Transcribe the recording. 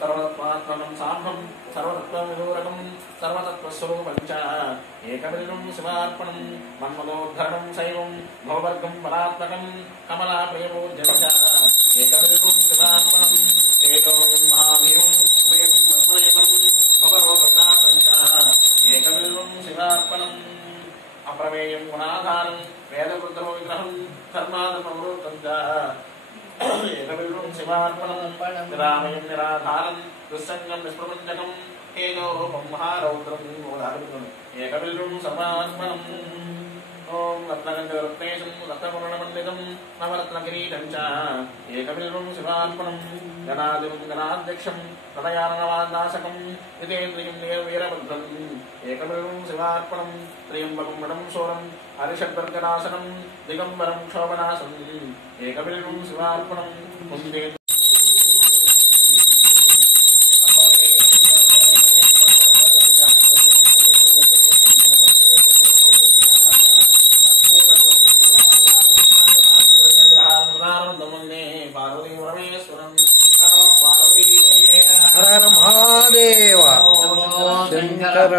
सर्वत्वात्मनं साम्भं सर्वतत्त्वविदूरकं सर्वतत्त्वस्वरूपं च एकबिल्वं शिवार्पणं मन्मदोद्धरणं शैवं भववर्गं परात्मकं कमलाप्रियपूज्यं च एकबिल्वं शिवार्पणं तेजोयं महावीरं उभयं वस्मयपं भवरोगविनाशं च एकबिल्वं शिवार्पणम् अप्रमेयं गुणाधारं वेदवृद्धो विग्रहं धर्माधर्मवृतं च एकबिल्वं शिवार्पणं निरामयं निराधारं दुस्संगं निष्प्रपञ्चकं तेजोरूपं महारौद्रं एकबिल्वं शिवार्पणम् ओं रत्नगन्धरत्नेशं रत्नपूर्णमण्डितं नवरत्नकिरीटं च एकबिल्वं शिवार्पणं गणाधिपं गणाध्यक्षं तदयाननवान्नाशकं जितेन्द्रियं वीरभद्रम् एकबिल्वं शिवार्पणं त्र्यम्बकं वनं शूरं हरिषड्वर्गनाशनं दिगम्बरं क्षोभनाशम् एकबिल्वं शिवार्पणं मुन्दे हर महादेव शंकर।